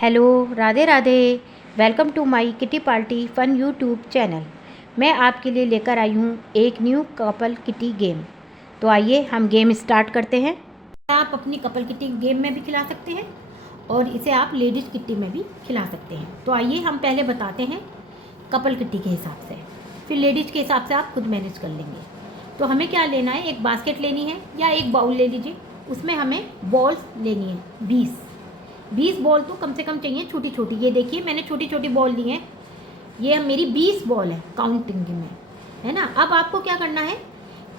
Hello, Radhe Radhe. Welcome to my kitty party fun YouTube channel. मैं आपके लिए लेकर आई हूँ एक न्यू कपल किटी गेम। तो आइए हम गेम स्टार्ट करते हैं। आप अपनी कपल किटी गेम में भी खिला सकते हैं और इसे आप लेडीज़ किटी में भी खिला सकते हैं। तो आइए हम पहले बताते हैं कपल किटी के हिसाब से, फिर लेडीज़ के हिसाब से आप खुद मैनेज कर लेंगे। तो हमें क्या लेना है, एक बास्केट लेनी है या एक बाउल ले लीजिए। उसमें हमें बॉल्स लेनी है 20 बॉल तो कम से कम चाहिए, छोटी छोटी। ये देखिए मैंने छोटी छोटी बॉल ली है। ये मेरी 20 बॉल है काउंटिंग में, है ना। अब आपको क्या करना है,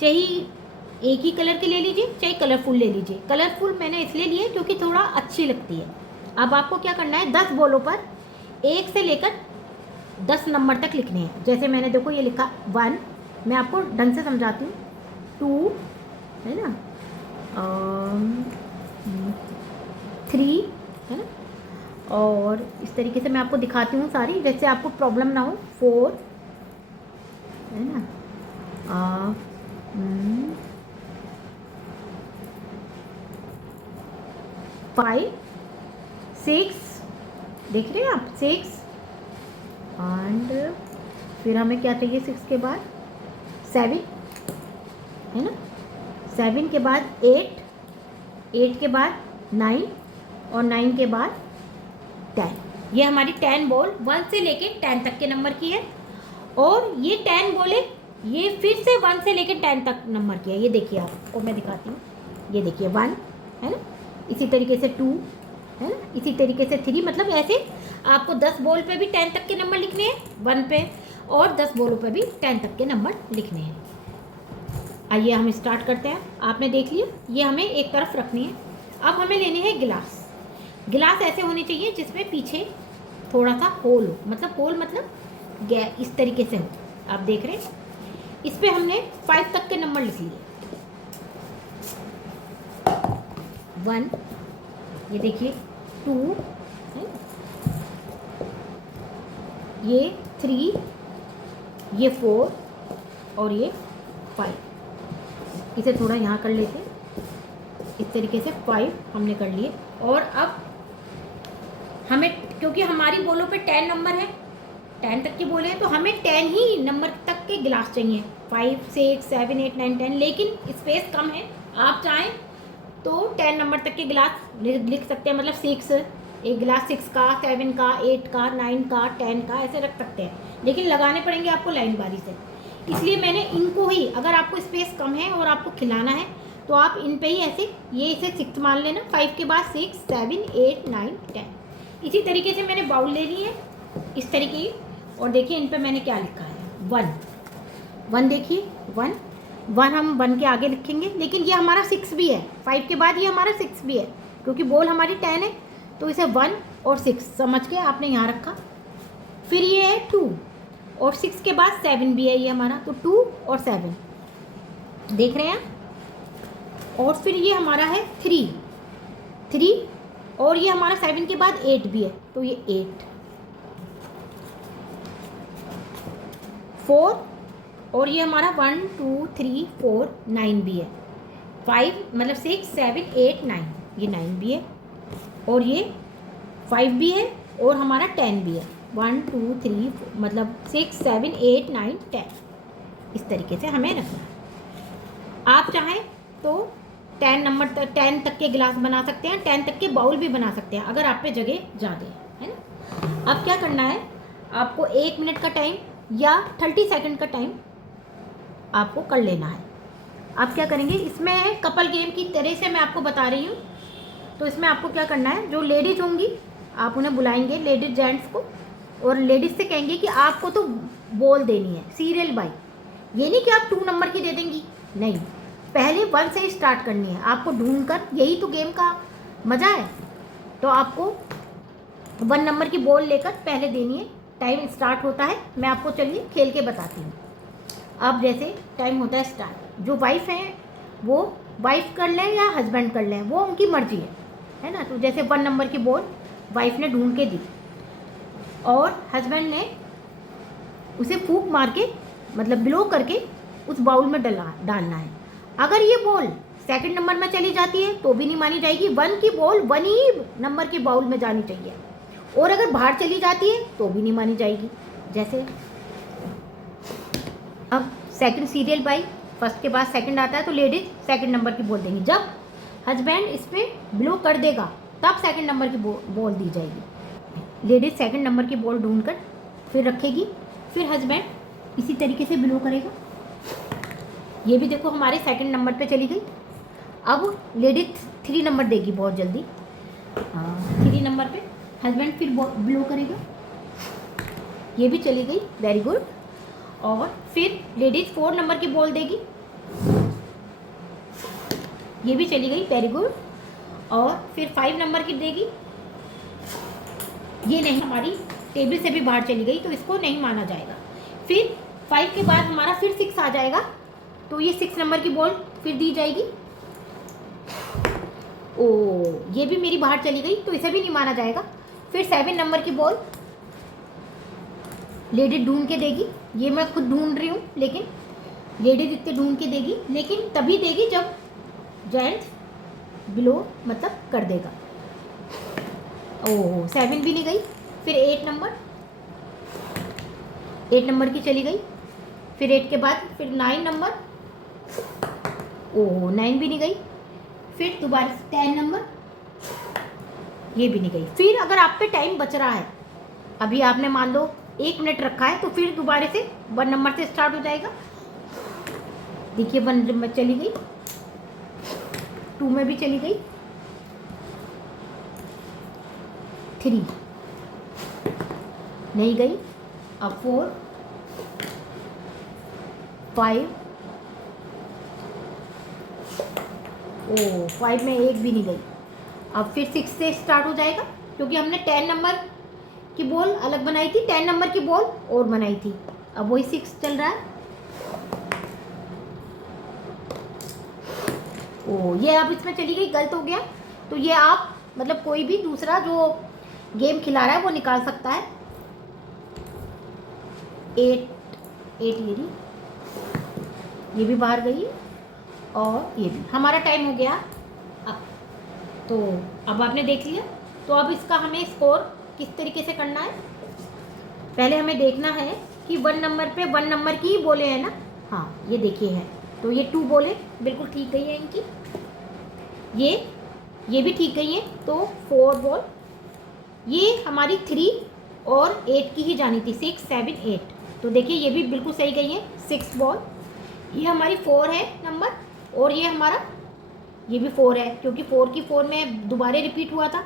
चाहे एक ही कलर के ले लीजिए चाहे कलरफुल ले लीजिए। कलरफुल मैंने इसलिए लिए क्योंकि थोड़ा अच्छी लगती है। अब आपको क्या करना है, 10 बॉलों पर 1 से लेकर 10 नंबर तक लिखने हैं। जैसे मैंने देखो ये लिखा 1, मैं आपको ढंग से समझाती हूँ। 2 है ना, 3 है ना, और इस तरीके से मैं आपको दिखाती हूँ सारी, जैसे आपको प्रॉब्लम ना हो। 4 है ना, 5 6 देख रहे हैं आप, 6 एंड फिर हमें क्या चाहिए 6 के बाद 7 है ना, 7 के बाद 8 के बाद 9 और 9 के बाद 10। ये हमारी 10 बॉल 1 से लेके 10 तक के नंबर की है। और ये 10 बॉले ये फिर से 1 से लेके 10 तक नंबर की है। ये देखिए आपको मैं दिखाती हूँ। ये देखिए 1 है ना, इसी तरीके से 2 है ना, इसी तरीके से 3। मतलब ऐसे आपको 10 बॉल पे भी 10 तक के नंबर लिखने हैं 1 पे, और 10 बॉलों पे भी 10 तक के नंबर लिखने हैं। आइए हम स्टार्ट करते हैं। आपने देख लिया, ये हमें एक तरफ रखनी है। अब हमें लेने हैं गिलास। गिलास ऐसे होने चाहिए जिसमें पीछे थोड़ा सा होल हो, मतलब होल मतलब इस तरीके से हो। आप देख रहे हैं, इस पे हमने 5 तक के नंबर लिख लिए। 1 ये देखिए, 2 है, ये 3, ये 4 और ये 5। इसे थोड़ा यहाँ कर लेते हैं। इस तरीके से 5 हमने कर लिए। और अब हमें, क्योंकि हमारी बोलों पे 10 नंबर है, 10 तक की बोले हैं, तो हमें 10 ही नंबर तक के गिलास चाहिए। 5 6 7 8 9 10, लेकिन स्पेस कम है। आप चाहें तो 10 नंबर तक के गिलास लिख सकते हैं। मतलब 6, एक गिलास 6 का, 7 का, 8 का, 9 का, 10 का, ऐसे रख सकते हैं। लेकिन लगाने पड़ेंगे आपको लाइन बारी से, इसलिए मैंने इनको ही, अगर आपको स्पेस कम है और आपको खिलाना है तो आप इन पे ही ऐसे, ये इसे 6 मान लेना। 5 के बाद 6 7 8 9 10। इसी तरीके से मैंने बाउल ले ली है इस तरीके की। और देखिए इन पे मैंने क्या लिखा है, 1 देखिए 1 हम 1 के आगे लिखेंगे, लेकिन ये हमारा 6 भी है। 5 के बाद ये हमारा 6 भी है, क्योंकि बॉल हमारी 10 है, तो इसे 1 और 6 समझ के आपने यहाँ रखा। फिर ये है 2 और 6 के बाद 7 भी है ये हमारा, तो 2 और 7 देख रहे हैं। और फिर ये हमारा है 3 और ये हमारा 7 के बाद 8 भी है, तो ये 8। 4 और ये हमारा 1 2 3 4 9 भी है। 5 मतलब 6 7 8 9, ये 9 भी है। और ये 5 भी है और हमारा 10 भी है। 1 2 3 4, मतलब 6 7 8 9 10। इस तरीके से हमें रखना है। आप चाहें तो 10 नंबर तक, 10 तक के गिलास बना सकते हैं, 10 तक के बाउल भी बना सकते हैं, अगर आप पे जगह ज़्यादा है ना। अब क्या करना है, आपको 1 मिनट का टाइम या 30 सेकंड का टाइम आपको कर लेना है। आप क्या करेंगे, इसमें कपल गेम की तरह से मैं आपको बता रही हूँ। तो इसमें आपको क्या करना है, जो लेडीज़ होंगी आप उन्हें बुलाएंगे, लेडीज जेंट्स को, और लेडीज़ से कहेंगे कि आपको तो बॉल देनी है सीरियल बाई। ये नहीं कि आप 2 नंबर की दे देंगी, नहीं, पहले 1 से स्टार्ट करनी है आपको ढूंढ कर। यही तो गेम का मज़ा है। तो आपको 1 नंबर की बॉल लेकर पहले देनी है। टाइम स्टार्ट होता है, मैं आपको चलिए खेल के बताती हूँ। अब जैसे टाइम होता है स्टार्ट, जो वाइफ हैं वो वाइफ कर लें या हस्बैंड कर लें, वो उनकी मर्जी है ना। तो जैसे 1 नंबर की बॉल वाइफ ने ढूंढ के दी और हस्बैंड ने उसे फूंक मार के, मतलब ब्लो करके उस बाउल में डालना है। अगर ये बॉल सेकंड नंबर में चली जाती है तो भी नहीं मानी जाएगी। 1 की बॉल 1 ही नंबर के बाउल में जानी चाहिए। और अगर बाहर चली जाती है तो भी नहीं मानी जाएगी। जैसे अब सेकंड सीरियल बाई, फर्स्ट के बाद सेकंड आता है तो लेडीज सेकंड नंबर की बॉल देंगी। जब हस्बैंड इसमें ब्लो कर देगा तब सेकंड नंबर की बॉल दी जाएगी। लेडीज सेकंड नंबर की बॉल ढूंढकर फिर रखेगी, फिर हस्बैंड इसी तरीके से ब्लो करेगा। ये भी देखो हमारे सेकंड नंबर पे चली गई। अब लेडीज 3 नंबर देगी बहुत जल्दी, 3 नंबर पे हस्बैंड फिर ब्लो करेगा, ये भी चली गई, वेरी गुड। और फिर लेडीज 4 नंबर की बॉल देगी, ये भी चली गई, वेरी गुड। और फिर 5 नंबर की देगी, ये नहीं, हमारी टेबल से भी बाहर चली गई तो इसको नहीं माना जाएगा। फिर 5 के बाद हमारा फिर 6 आ जाएगा तो ये 6 नंबर की बॉल फिर दी जाएगी। ओ, ये भी मेरी बाहर चली गई तो इसे भी नहीं माना जाएगा। फिर 7 नंबर की बॉल लेडीज ढूंढ के देगी, ये मैं खुद ढूंढ रही हूँ, लेकिन लेडीज इतने ढूंढ के देगी, लेकिन तभी देगी जब जेंट्स बिलो मतलब कर देगा। ओह, 7 भी नहीं गई। फिर 8 नंबर की चली गई। फिर 8 के बाद फिर 9 नंबर, ओह 9 भी नहीं गई। फिर दोबारा 10 नंबर, ये भी नहीं गई। फिर अगर आप पे टाइम बच रहा है, अभी आपने मान लो 1 मिनट रखा है, तो फिर दोबारा से 1 नंबर से स्टार्ट हो जाएगा। देखिए 1 नंबर चली गई, 2 में भी चली गई, 3 नहीं गई। अब 4, 5, ओ 5 में 1 भी नहीं गई। अब फिर 6 से स्टार्ट हो जाएगा, क्योंकि हमने 10 नंबर की बॉल अलग बनाई थी, 10 नंबर की बॉल और बनाई थी। अब वही 6 चल रहा है। ओ, ये अब इसमें चली गई, गलत हो गया। तो ये आप मतलब कोई भी दूसरा जो गेम खिला रहा है वो निकाल सकता है। 8 ये भी बाहर गई, और ये भी। हमारा टाइम हो गया अब। तो अब आपने देख लिया, तो अब इसका हमें स्कोर किस तरीके से करना है, पहले हमें देखना है कि 1 नंबर पे 1 नंबर की ही बोले हैं ना। हाँ, ये देखिए है, तो ये 2 बोले बिल्कुल ठीक गई है इनकी, ये भी ठीक गई है। तो 4 बॉल, ये हमारी 3 और 8 की ही जानी थी, 6, 7, 8। तो देखिए ये भी बिल्कुल सही गई है, 6 बॉल। ये हमारी 4 है नंबर, और ये हमारा ये भी 4 है, क्योंकि 4 की 4 में दोबारा रिपीट हुआ था,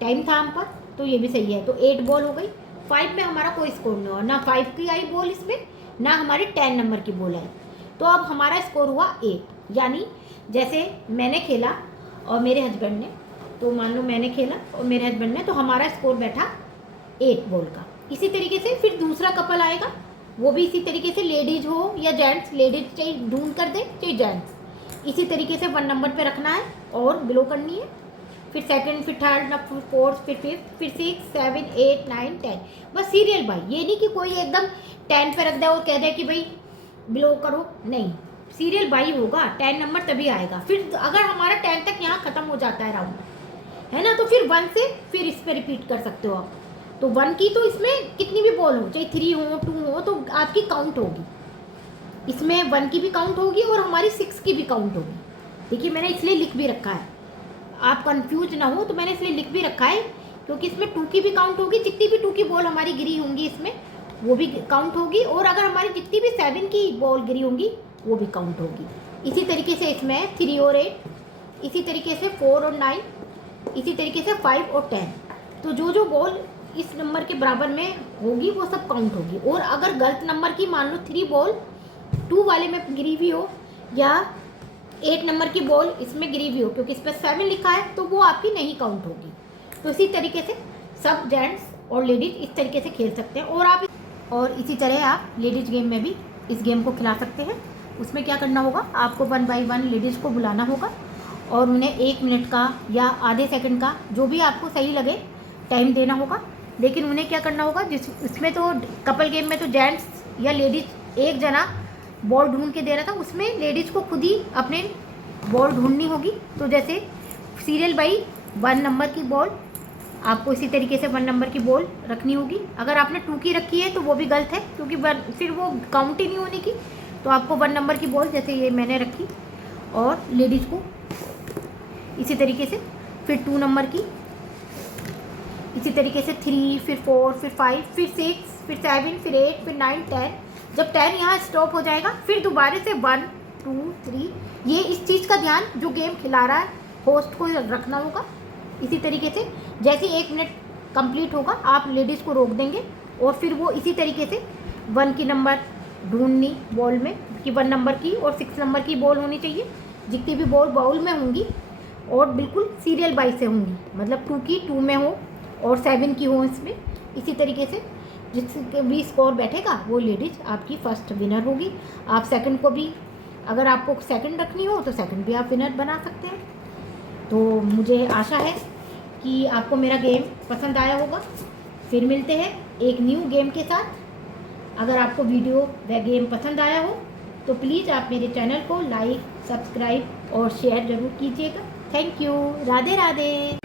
टाइम था हम पर, तो ये भी सही है। तो 8 बॉल हो गई। 5 में हमारा कोई स्कोर नहीं हुआ, ना 5 की आई बॉल इसमें, ना हमारी 10 नंबर की बॉल आई। तो अब हमारा स्कोर हुआ 8। यानी जैसे मैंने खेला और मेरे हस्बैंड ने, तो मान लो मैंने खेला और मेरे हस्बैंड ने, तो हमारा स्कोर बैठा 8 बॉल का। इसी तरीके से फिर दूसरा कपल आएगा, वो भी इसी तरीके से, लेडीज हो या जेंट्स, लेडीज चाहे ढूंढ कर दे चाहे जेंट्स, इसी तरीके से 1 नंबर पे रखना है और बिलो करनी है। फिर सेकंड, फिर थर्ड, फिर फोर्थ, फिर फिफ्थ, फिर 6, 7, 8, 9, 10, बस सीरियल बाई। ये नहीं कि कोई एकदम 10 पे रख दे और कह दे कि भाई बिलो करो, नहीं, सीरियल बाई होगा, 10 नंबर तभी आएगा। फिर अगर हमारा 10 तक यहाँ ख़त्म हो जाता है राउंड, है ना, तो फिर 1 से फिर इस पर रिपीट कर सकते हो आप। तो 1 की तो इसमें कितनी भी बॉल हो, चाहे 3 हो 2 हो, तो आपकी काउंट होगी, इसमें 1 की भी काउंट होगी और हमारी 6 की भी काउंट होगी। देखिए मैंने इसलिए लिख भी रखा है, आप कंफ्यूज ना हो, तो मैंने इसलिए लिख भी रखा है, क्योंकि इसमें 2 की भी काउंट होगी, जितनी भी 2 की बॉल हमारी गिरी होंगी इसमें वो भी काउंट होगी, और अगर हमारी जितनी भी 7 की बॉल गिरी होंगी वो भी काउंट होगी। इसी तरीके से इसमें 3 और 8, इसी तरीके से 4 और 9, इसी तरीके से 5 और 10। तो जो जो बॉल इस नंबर के बराबर में होगी वो सब काउंट होगी। और अगर गलत नंबर की मान लो 3 बॉल 2 वाले में गिरी हुई हो, या 8 नंबर की बॉल इसमें गिरी हुई हो, क्योंकि इस पर 7 लिखा है, तो वो आपकी नहीं काउंट होगी। तो इसी तरीके से सब जेंट्स और लेडीज इस तरीके से खेल सकते हैं। और इसी तरह आप लेडीज गेम में भी इस गेम को खिला सकते हैं। उसमें क्या करना होगा, आपको 1 बाई 1 लेडीज़ को बुलाना होगा और उन्हें 1 मिनट का या आधे सेकंड का, जो भी आपको सही लगे, टाइम देना होगा। लेकिन उन्हें क्या करना होगा, इसमें तो कपल गेम में तो जेंट्स या लेडीज़ एक जना बॉल ढूंढ के दे रहा था, उसमें लेडीज़ को खुद ही अपने बॉल ढूंढनी होगी। तो जैसे सीरियल बाई 1 नंबर की बॉल आपको इसी तरीके से 1 नंबर की बॉल रखनी होगी। अगर आपने 2 की रखी है तो वो भी गलत है, क्योंकि फिर वो काउंट ही नहीं होने की। तो आपको 1 नंबर की बॉल जैसे ये मैंने रखी, और लेडीज़ को इसी तरीके से, फिर 2 नंबर की, इसी तरीके से 3, फिर 4, फिर 5, फिर 6, फिर 7, फिर 8, फिर 9, 10। जब 10 यहाँ स्टॉप हो जाएगा, फिर दोबारा से 1, 2, 3। ये इस चीज़ का ध्यान जो गेम खिला रहा है होस्ट को रखना होगा। इसी तरीके से जैसे 1 मिनट कंप्लीट होगा आप लेडीज़ को रोक देंगे, और फिर वो इसी तरीके से 1 की नंबर ढूंढनी बॉल में कि 1 नंबर की और 6 नंबर की बॉल होनी चाहिए। जितनी भी बॉल बाउल में होंगी और बिल्कुल सीरियल वाइज से होंगी, मतलब 2 की 2 में हो और 7 की हो इसमें। इसी तरीके से जिसके भी स्कोर बैठेगा वो लेडीज़ आपकी फर्स्ट विनर होगी। आप सेकंड को भी, अगर आपको सेकंड रखनी हो तो सेकंड भी आप विनर बना सकते हैं। तो मुझे आशा है कि आपको मेरा गेम पसंद आया होगा। फिर मिलते हैं एक न्यू गेम के साथ। अगर आपको वीडियो व गेम पसंद आया हो तो प्लीज़ आप मेरे चैनल को लाइक, सब्सक्राइब और शेयर ज़रूर कीजिएगा। Thank you. राधे राधे।